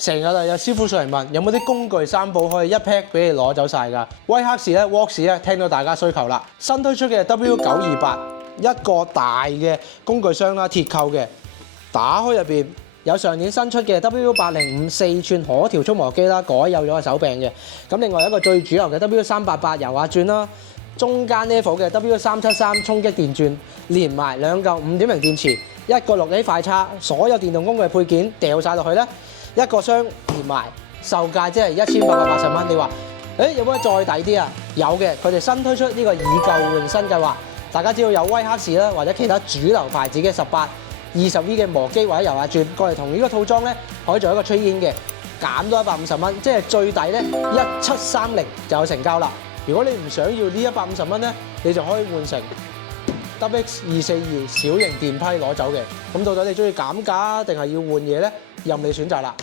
成日有師傅上嚟問有冇啲工具三寶可以一 pack 俾你攞走晒㗎。威克士咧 Works 咧聽到大家需求啦，新推出嘅 W928一個大嘅工具箱啦，鐵扣嘅，打開入邊有上年新出嘅 W805 4寸可調觸摸機啦，改有咗個手柄嘅。咁另外一個最主流嘅 W388 油壓鑽啦，中間 level 嘅 W373 衝擊電鑽，連埋兩嚿5.0電池，一個6A快叉，所有電動工具配件掉晒落去咧。一個箱連埋售價即係1880蚊。你話有冇得再抵啲啊？有嘅，佢哋新推出呢個以舊換新計劃。大家只要有威克士啦，或者其他主流牌子嘅18、20V 嘅磨機或者油壓鑽過嚟同呢個套裝咧，可以做一個 trade in嘅，減多150蚊，即係最抵咧1730就有成交啦。如果你唔想要呢150蚊咧，你就可以換成 WX242小型電批攞走嘅。咁到底你中意減價定係要換嘢咧？任你選擇啦。